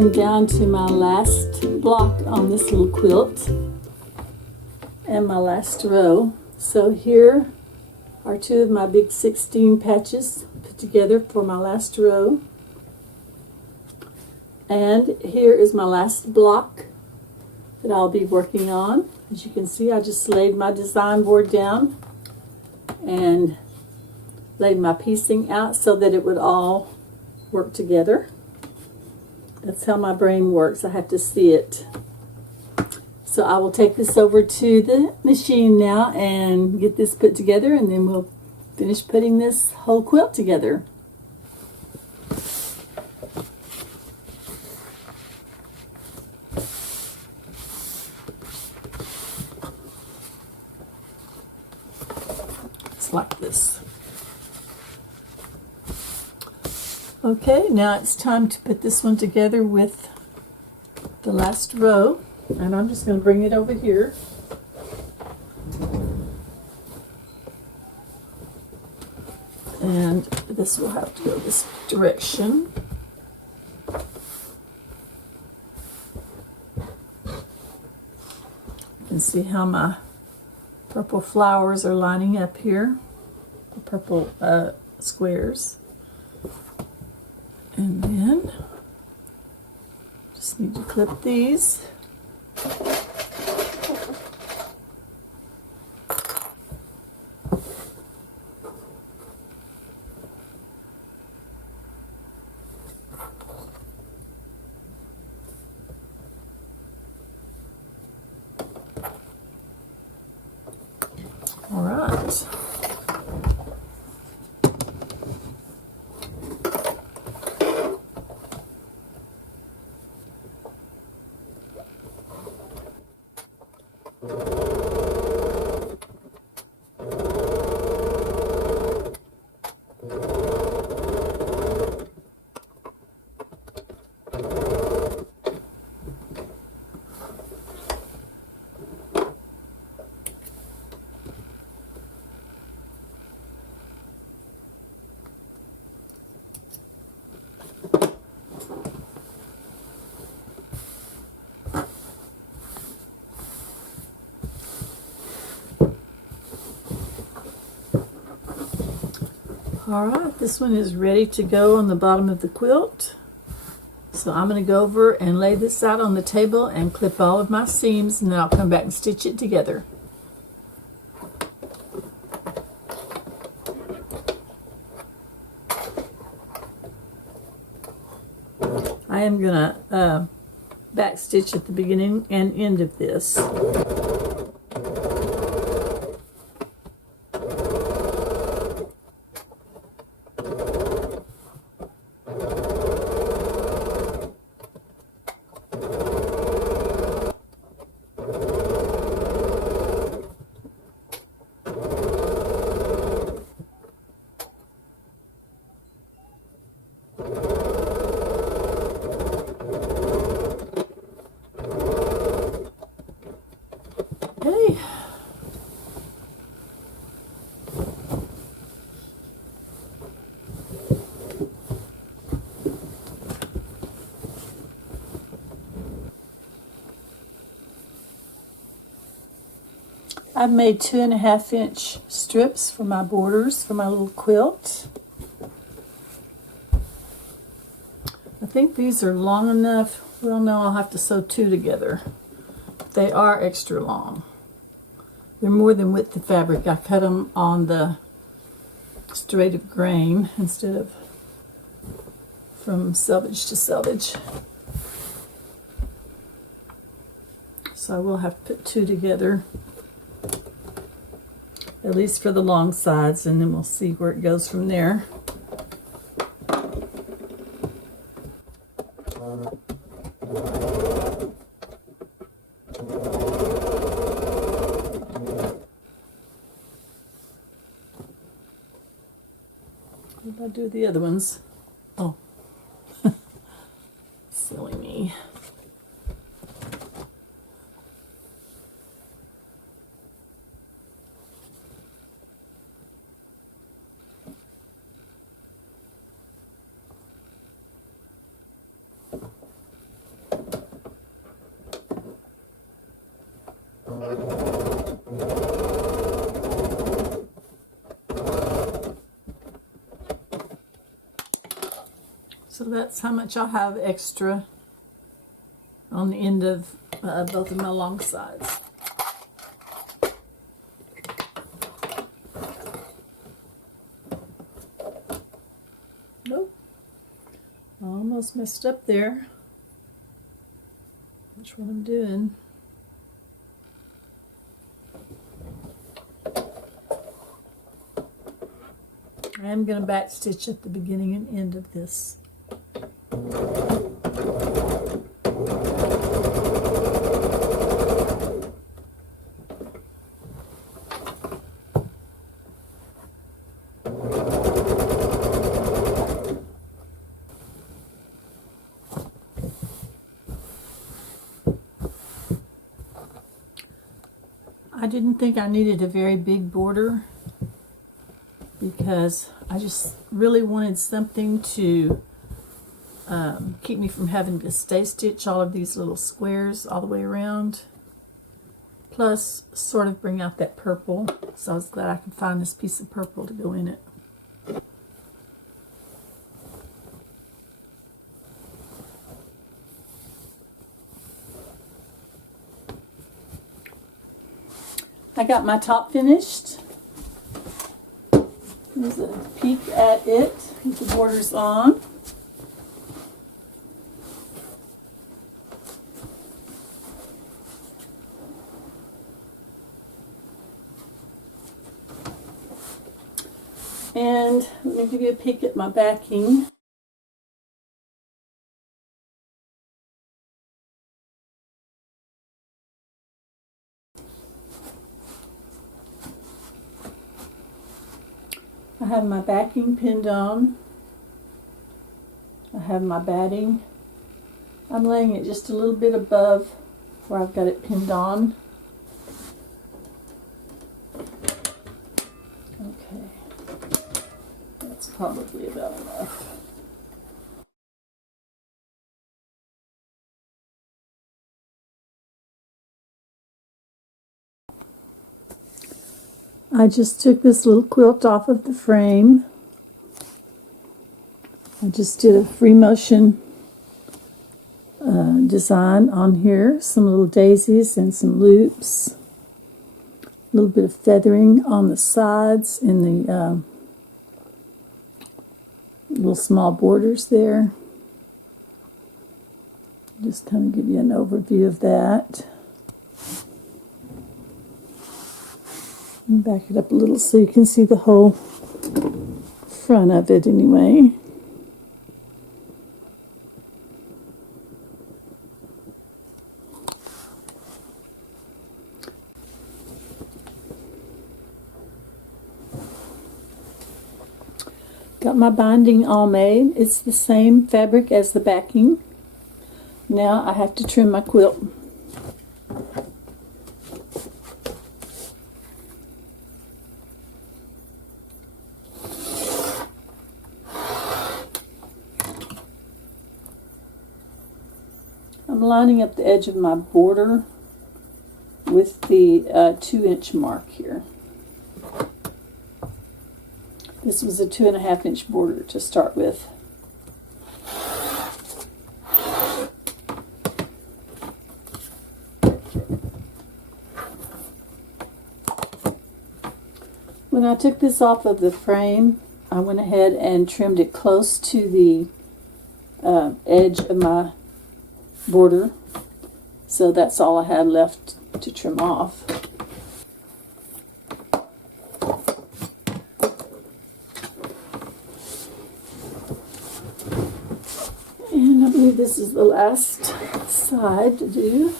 am down to my last block on this little quilt and my last row. So here are two of my big 16 patches put together for my last row. And here is my last block that I'll be working on. As you can see, I just laid my design board down and laid my piecing out so that it would all work together. That's how my brain works. I have to see it. So I will take this over to the machine now and get this put together, and then we'll finish putting this whole quilt together. It's like this. Okay, now it's time to put this one together with the last row, and I'm just going to bring it over here. And this will have to go this direction. You can see how my purple flowers are lining up here, the purple squares. And then just need to clip these. All right. All right, this one is ready to go on the bottom of the quilt. So I'm going to go over and lay this out on the table and clip all of my seams, and then I'll come back and stitch it together. I am going to back stitch at the beginning and end of this. Okay. I've made 2.5-inch strips for my borders for my little quilt. I think these are long enough. Well, no, I'll have to sew two together. They are extra long. They're more than width of fabric. I cut them on the straight of grain instead of from selvage to selvage. So I will have to put two together, at least for the long sides, and then we'll see where it goes from there. What did I do with the other ones? Oh, silly me. So that's how much I'll have extra on the end of both of my long sides. Nope. Almost messed up there. That's what I'm doing. I am going to back stitch at the beginning and end of this. I didn't think I needed a very big border because I just really wanted something to keep me from having to stay stitch all of these little squares all the way around. Plus, sort of bring out that purple. So I was glad I could find this piece of purple to go in it. I got my top finished. Here's a peek at it with the borders on. And let me give you a peek at my backing. I have my backing pinned on. I have my batting. I'm laying it just a little bit above where I've got it pinned on. Okay, that's probably about enough. I just took this little quilt off of the frame. I just did a free motion design on here. Some little daisies and some loops. A little bit of feathering on the sides in the little small borders there. Just kind of give you an overview of that. Back it up a little so you can see the whole front of it anyway. Got my binding all made. It's the same fabric as the backing. Now I have to trim my quilt. I'm lining up the edge of my border with the 2-inch mark here. This was a 2.5-inch border to start with. When I took this off of the frame, I went ahead and trimmed it close to the edge of my border. So that's all I had left to trim off. And I believe this is the last side to do.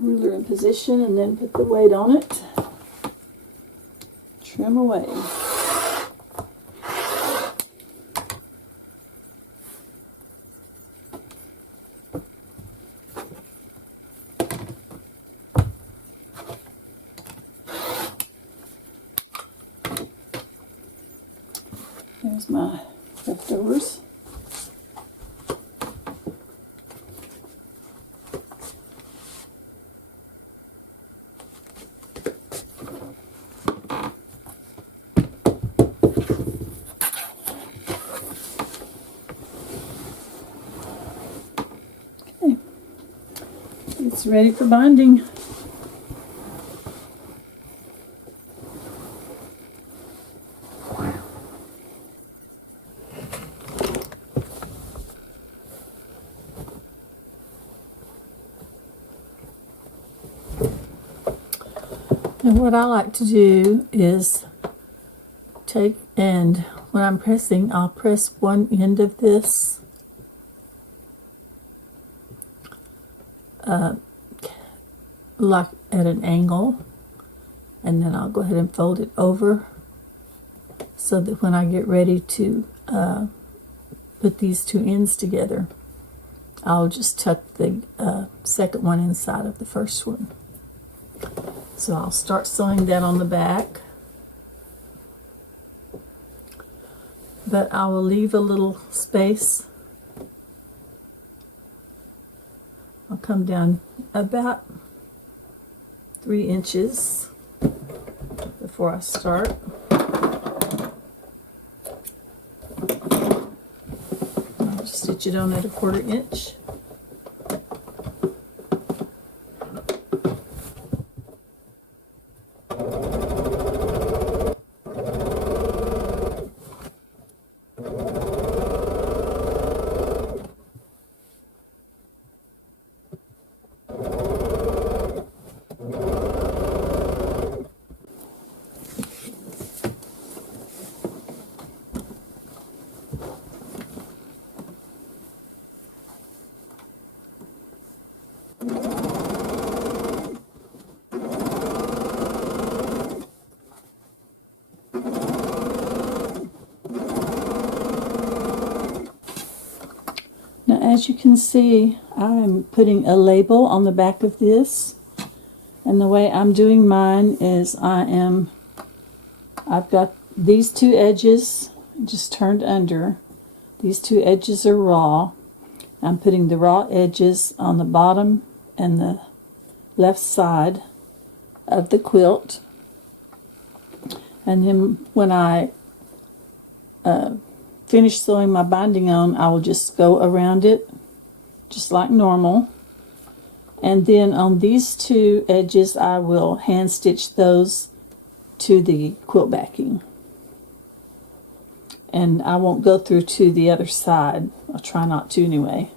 Ruler in position and then put the weight on it. Trim away. There's my leftovers. ready for binding. And what I like to do is take, and when I'm pressing, I'll press one end of this like at an angle, and then I'll go ahead and fold it over so that when I get ready to put these two ends together, I'll just tuck the second one inside of the first one. So I'll start sewing that on the back, but I will leave a little space. I'll come down about 3 inches before I start. I'll just stitch it on at a 1/4 inch. Now, as you can see, I'm putting a label on the back of this, and the way I'm doing mine is I've got these two edges just turned under. These two edges are raw. I'm putting the raw edges on the bottom and the left side of the quilt, and then when I finish sewing my binding on, I will just go around it just like normal, and then on these two edges I will hand stitch those to the quilt backing, and I won't go through to the other side. I'll try not to anyway.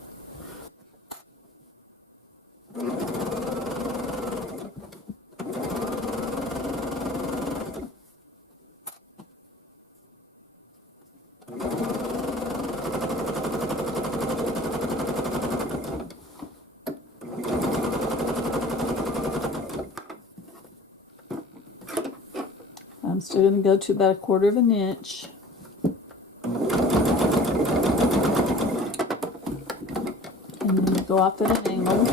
I'm still going to go to about 1/4 inch. And then go off at an angle.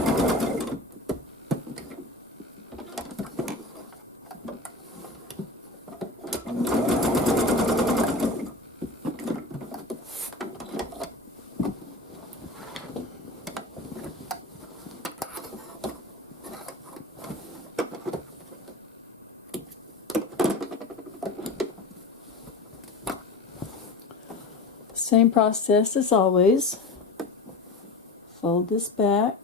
Same process as always. Fold this back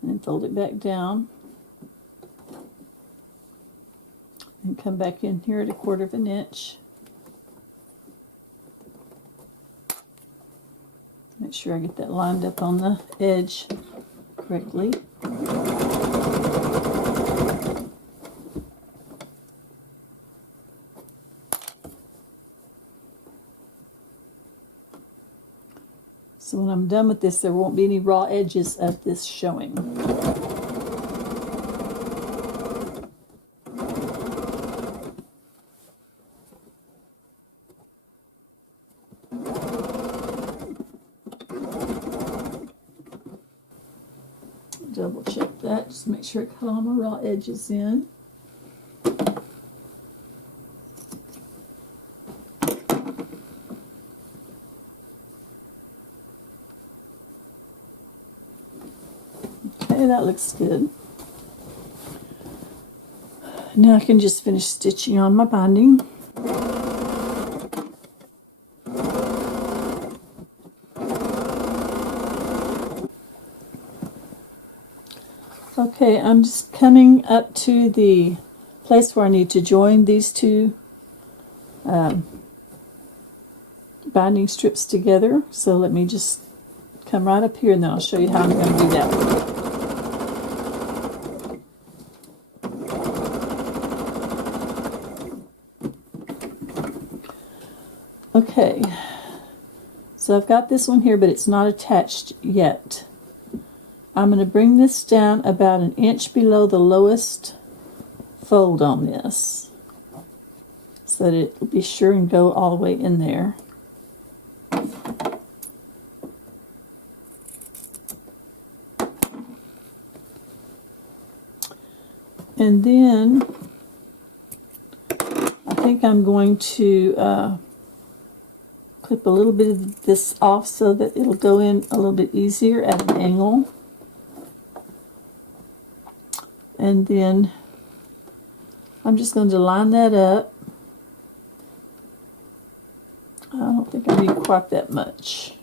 and then fold it back down and come back in here at 1/4 inch. Make sure I get that lined up on the edge correctly. So when I'm done with this, there won't be any raw edges of this showing. Double check that, just make sure I cut all my raw edges in. Okay, that looks good. Now I can just finish stitching on my binding. Okay, I'm just coming up to the place where I need to join these two binding strips together. So let me just come right up here and then I'll show you how I'm going to do that. Okay, so I've got this one here, but it's not attached yet. I'm going to bring this down about an inch below the lowest fold on this so that it'll be sure and go all the way in there. And then I think I'm going to clip a little bit of this off so that it'll go in a little bit easier at an angle. And then I'm just going to line that up. I don't think I need quite that much.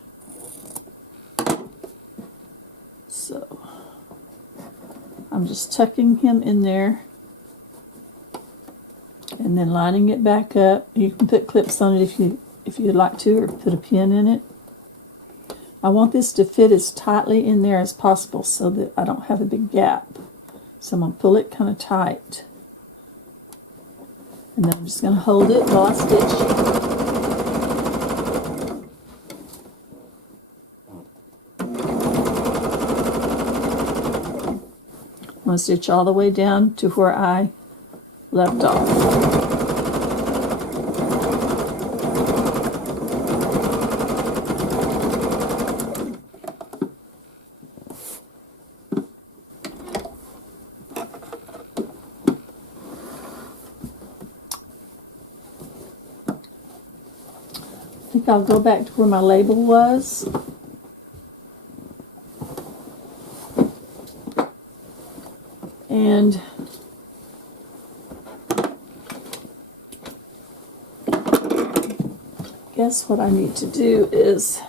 So I'm just tucking him in there and then lining it back up. You can put clips on it if you'd like to, or put a pin in it. I want this to fit as tightly in there as possible so that I don't have a big gap. So I'm going to pull it kind of tight. And then I'm just going to hold it while I stitch. I'm going to stitch all the way down to where I left off. I think I'll go back to where my label was. And guess what I need to do is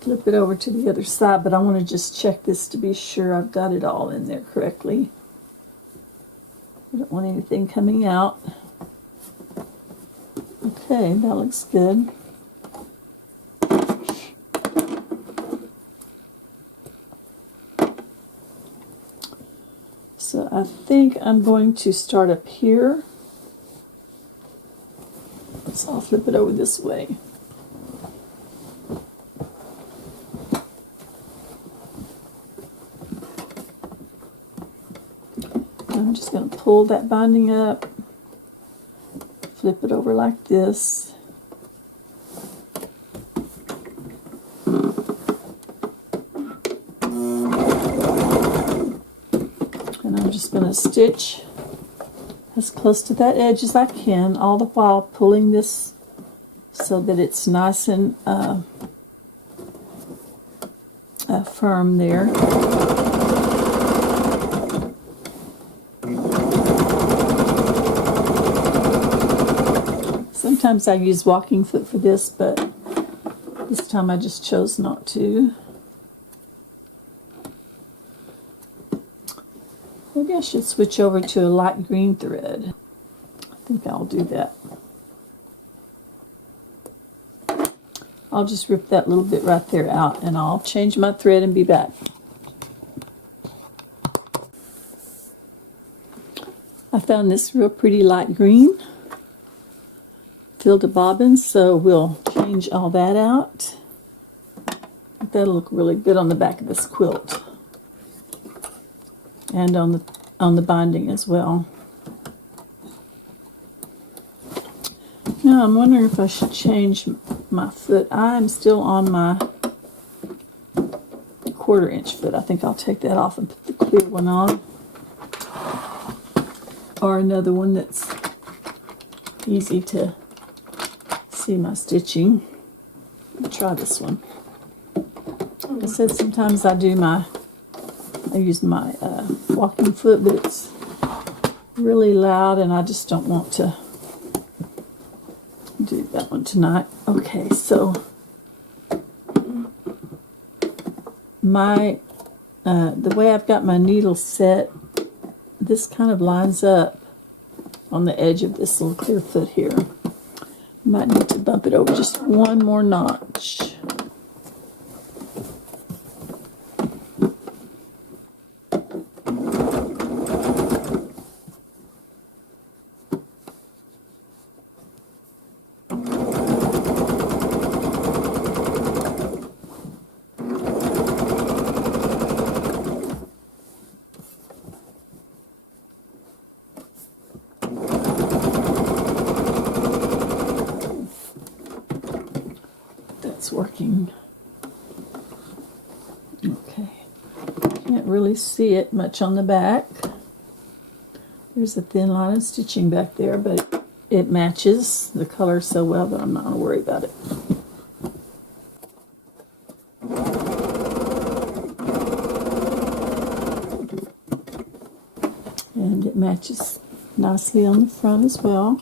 flip it over to the other side, but I want to just check this to be sure I've got it all in there correctly. I don't want anything coming out. Okay, that looks good. So I think I'm going to start up here. So I'll flip it over this way. I'm just going to pull that binding up, flip it over like this. And I'm just going to stitch as close to that edge as I can, all the while pulling this so that it's nice and firm there. Sometimes I use walking foot for this, but this time I just chose not to. Maybe I should switch over to a light green thread. I think I'll do that. I'll just rip that little bit right there out and I'll change my thread and be back. I found this real pretty light green. Filled a bobbin, so we'll change all that out. That'll look really good on the back of this quilt. And on the binding as well. Now I'm wondering if I should change my foot. I'm still on my 1/4 inch foot. I think I'll take that off and put the clear one on. Or another one that's easy to see my stitching. I'll try this one. Like I said, sometimes I use my walking foot, but it's really loud and I just don't want to do that one tonight. Okay, so my the way I've got my needle set, this kind of lines up on the edge of this little clear foot here. Might need to bump it over just one more notch. Working. Okay, can't really see it much on the back. There's a thin line of stitching back there, but it matches the color so well that I'm not going to worry about it. And it matches nicely on the front as well.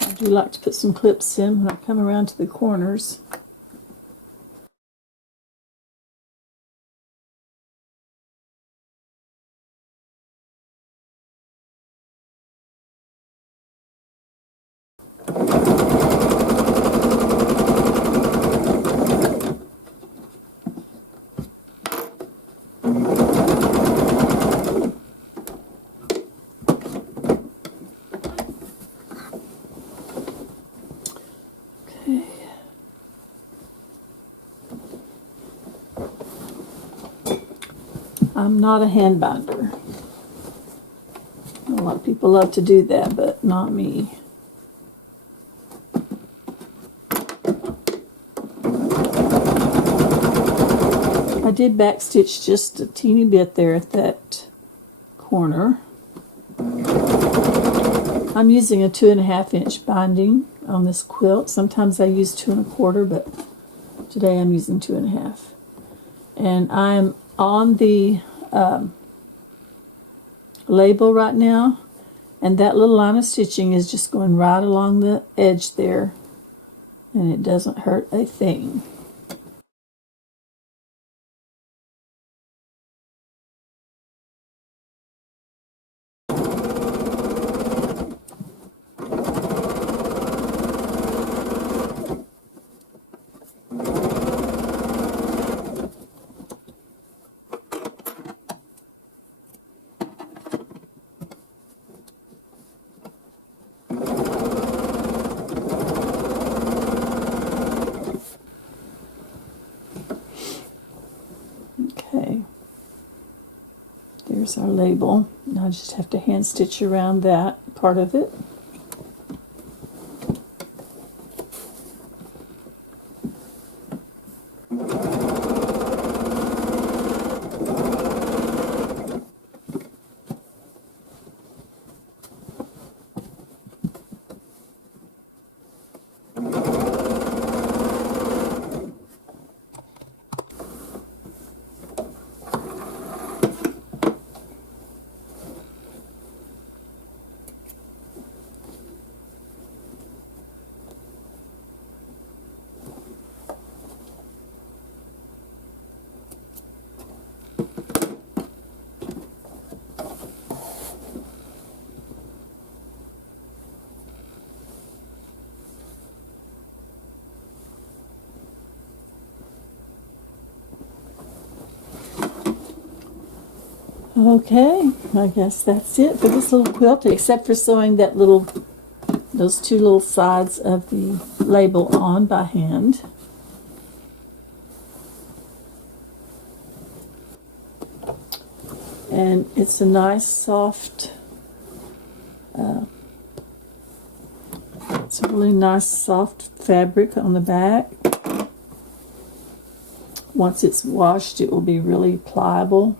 I do like to put some clips in when I come around to the corners. I'm not a hand binder. A lot of people love to do that, but not me. I did backstitch just a teeny bit there at that corner. I'm using a 2.5 inch binding on this quilt. Sometimes I use 2 1/4, but today I'm using 2.5. And I'm on the label right now, and that little line of stitching is just going right along the edge there, and it doesn't hurt a thing. Okay, there's our label. Now I just have to hand stitch around that part of it. Okay, I guess that's it for this little quilt, except for sewing those 2 little sides of the label on by hand. And it's a nice soft, it's a really nice soft fabric on the back. Once it's washed, it will be really pliable.